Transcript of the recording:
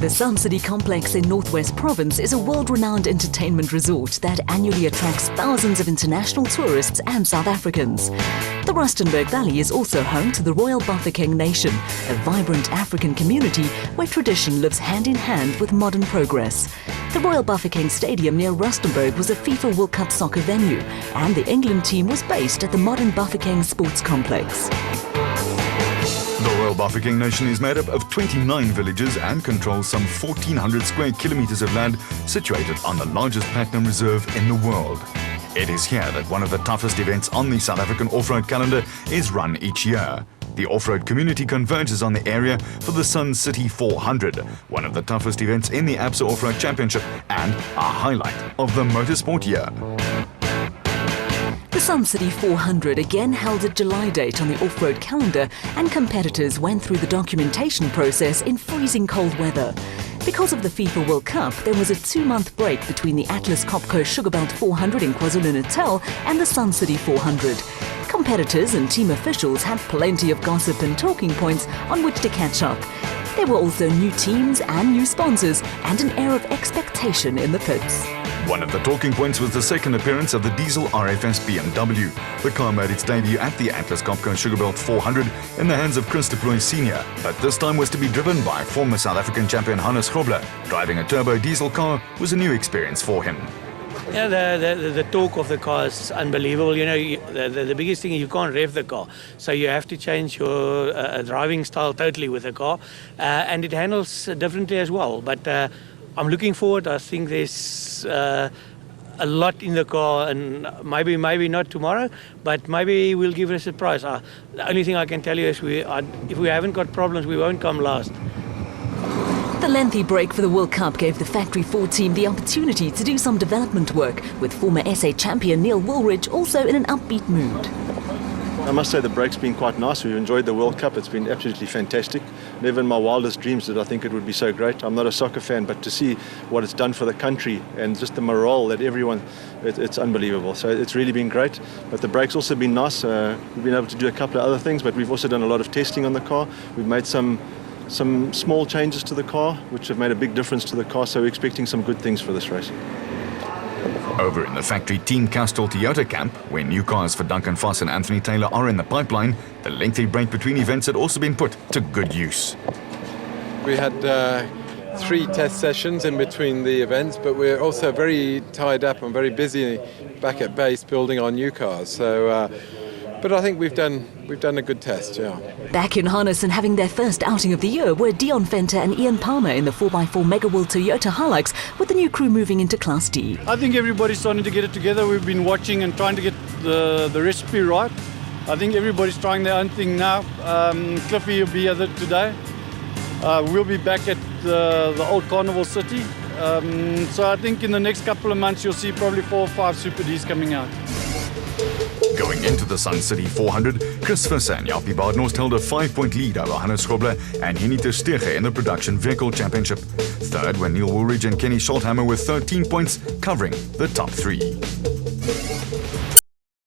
The Sun City Complex in Northwest Province is a world-renowned entertainment resort that annually attracts thousands of international tourists and South Africans. The Rustenburg Valley is also home to the Royal Bafokeng Nation, a vibrant African community where tradition lives hand in hand with modern progress. The Royal Bafokeng Stadium near Rustenburg was a FIFA World Cup soccer venue, and the England team was based at the modern Bafokeng Sports Complex. The Royal Bafokeng Nation is made up of 29 villages and controls some 1,400 square kilometers of land situated on the largest platinum reserve in the world. It is here that one of the toughest events on the South African off-road calendar is run each year. The off-road community converges on the area for the Sun City 400, one of the toughest events in the Absa Off-Road Championship and a highlight of the motorsport year. The Sun City 400 again held a July date on the off-road calendar, and competitors went through the documentation process in freezing cold weather. Because of the FIFA World Cup, there was a 2-month break between the Atlas Copco Sugarbelt 400 in KwaZulu-Natal and the Sun City 400. Competitors and team officials had plenty of gossip and talking points on which to catch up. There were also new teams and new sponsors and an air of expectation in the pits. One of the talking points was the second appearance of the diesel RFS BMW. The car made its debut at the Atlas Copco Sugarbelt 400 in the hands of Chris de Plooy Sr., but this time was to be driven by former South African champion Hannes Grobler. Driving a turbo diesel car was a new experience for him. Yeah, the torque of the car is unbelievable. You know, the biggest thing, you can't rev the car. So you have to change your driving style totally with the car. And it handles differently as well. But I'm looking forward. I think there's a lot in the car, and maybe not tomorrow, but maybe we'll give it a surprise. The only thing I can tell you is if we haven't got problems, we won't come last. The lengthy break for the World Cup gave the Factory 4 team the opportunity to do some development work, with former SA champion Neil Woolridge also in an upbeat mood. I must say the break's been quite nice. We've enjoyed the World Cup. It's been absolutely fantastic. Never in my wildest dreams did I think it would be so great. I'm not a soccer fan, but to see what it's done for the country and just the morale that everyone, it's unbelievable. So it's really been great. But the break's also been nice. We've been able to do a couple of other things, but we've also done a lot of testing on the car. We've made some small changes to the car, which have made a big difference to the car, so we're expecting some good things for this race. Over in the factory Team Castrol Toyota camp, where new cars for Duncan Foss and Anthony Taylor are in the pipeline, the lengthy break between events had also been put to good use. We had 3 test sessions in between the events, but we're also very tied up and very busy back at base building our new cars. So, but I think we've done a good test, yeah. Back in harness and having their first outing of the year were Dion Venter and Ian Palmer in the 4x4 Mega World Toyota Hilux, with the new crew moving into Class D. I think everybody's starting to get it together. We've been watching and trying to get the recipe right. I think everybody's trying their own thing now. Cliffy will be here today. We'll be back at the old Carnival City. So I think in the next couple of months you'll see probably 4 or 5 Super Ds coming out. Going into the Sun City 400, Chris Visser and Japie Badenhorst held a 5-point lead over Hannes Grobler and Henny ter Steege in the Production Vehicle Championship. Third were Neil Woolridge and Kenny Scholthammer with 13 points, covering the top 3.